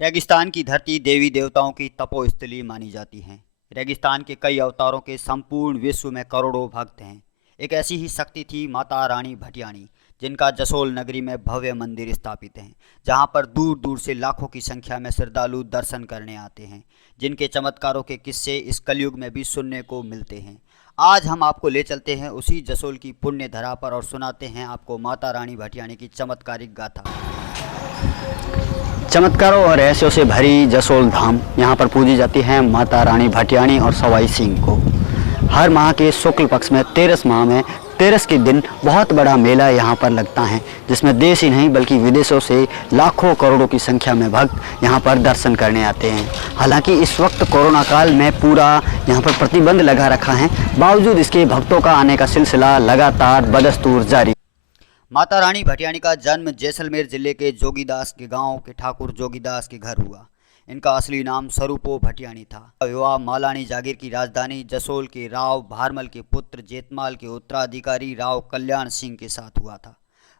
रेगिस्तान की धरती देवी देवताओं की तपोस्थली मानी जाती है। रेगिस्तान के कई अवतारों के संपूर्ण विश्व में करोड़ों भक्त हैं। एक ऐसी ही शक्ति थी माता रानी भटियाणी, जिनका जसोल नगरी में भव्य मंदिर स्थापित है, जहां पर दूर दूर से लाखों की संख्या में श्रद्धालु दर्शन करने आते हैं, जिनके चमत्कारों के किस्से इस कलयुग में भी सुनने को मिलते हैं। आज हम आपको ले चलते हैं उसी जसोल की पुण्य धरा पर और सुनाते हैं आपको माता रानी भटियाणी की चमत्कारिक गाथा। चमत्कारों और रहस्यों से भरी जसोल धाम, यहाँ पर पूजी जाती है माता रानी भटियाणी और सवाई सिंह को। हर माह के शुक्ल पक्ष में 13 माह में 13 के दिन बहुत बड़ा मेला यहाँ पर लगता है, जिसमें देश ही नहीं बल्कि विदेशों से लाखों करोड़ों की संख्या में भक्त यहाँ पर दर्शन करने आते हैं। हालांकि इस वक्त कोरोना काल में पूरा यहाँ पर प्रतिबंध लगा रखा है, बावजूद इसके भक्तों का आने का सिलसिला लगातार बदस्तूर जारी। माता रानी भटियाणी का जन्म जैसलमेर जिले के जोगीदास के गांव के ठाकुर जोगीदास के घर हुआ। इनका असली नाम स्वरूपो भटियाणी था। विवाह मालानी जागीर की राजधानी जसोल के राव भारमल के पुत्र जेतमाल के उत्तराधिकारी राव कल्याण सिंह के साथ हुआ था।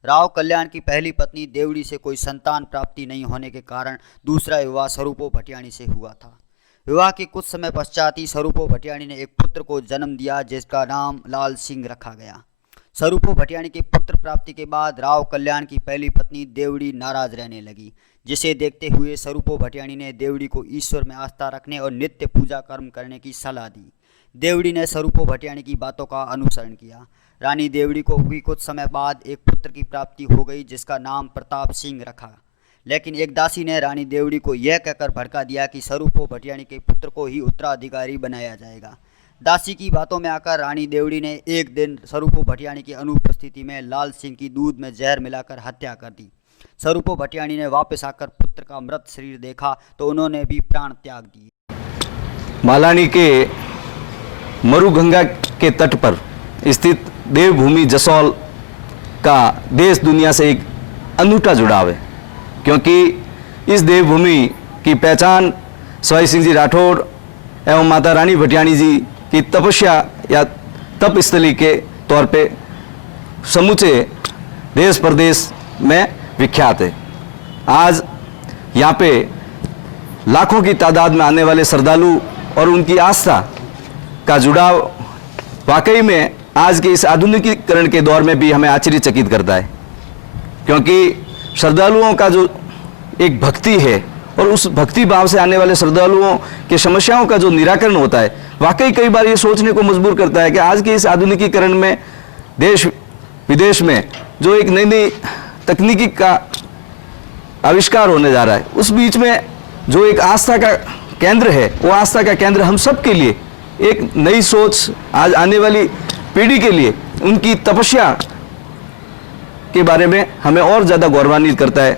राव कल्याण की पहली पत्नी देवड़ी से कोई संतान प्राप्ति नहीं होने के कारण दूसरा विवाह स्वरूपो भटियाणी से हुआ था। विवाह के कुछ समय पश्चात ही स्वरूपो भटियाणी ने एक पुत्र को जन्म दिया, जिसका नाम लाल सिंह रखा गया। स्वरूपो भटियाणी के पुत्र प्राप्ति के बाद राव कल्याण की पहली पत्नी देवड़ी नाराज रहने लगी, जिसे देखते हुए स्वरूपो भटियाणी ने देवड़ी को ईश्वर में आस्था रखने और नित्य पूजा कर्म करने की सलाह दी। देवड़ी ने स्वरूपो भटियाणी की बातों का अनुसरण किया। रानी देवड़ी को भी कुछ समय बाद एक पुत्र की प्राप्ति हो गई, जिसका नाम प्रताप सिंह रखा। लेकिन एक दासी ने रानी देवड़ी को यह कहकर भड़का दिया कि स्वरूपो भटियाणी के पुत्र को ही उत्तराधिकारी बनाया जाएगा। दासी की बातों में आकर रानी देवड़ी ने एक दिन स्वरूपो भटियाणी की अनुपस्थिति में लाल सिंह की दूध में जहर मिलाकर हत्या कर दी। स्वरूपो भटियाणी ने वापस आकर पुत्र का मृत शरीर देखा तो उन्होंने भी प्राण त्याग दिए। मालानी के मरुगंगा के तट पर स्थित देवभूमि जसोल का देश दुनिया से एक अनूठा जुड़ाव है, क्योंकि इस देवभूमि की पहचान सवाई सिंह जी राठौड़ एवं माता रानी भटियाणी जी की तपस्या या तप स्थली के तौर पे समूचे देश प्रदेश में विख्यात है। आज यहाँ पे लाखों की तादाद में आने वाले श्रद्धालु और उनकी आस्था का जुड़ाव वाकई में आज के इस आधुनिकीकरण के दौर में भी हमें आश्चर्यचकित करता है, क्योंकि श्रद्धालुओं का जो एक भक्ति है और उस भक्ति भाव से आने वाले श्रद्धालुओं के समस्याओं का जो निराकरण होता है, वाकई कई बार ये सोचने को मजबूर करता है कि आज के इस आधुनिकीकरण में देश विदेश में जो एक नई नई तकनीकी का आविष्कार होने जा रहा है, उस बीच में जो एक आस्था का केंद्र है, वो आस्था का केंद्र हम सब के लिए एक नई सोच, आज आने वाली पीढ़ी के लिए उनकी तपस्या के बारे में हमें और ज़्यादा गौरवान्वित करता है।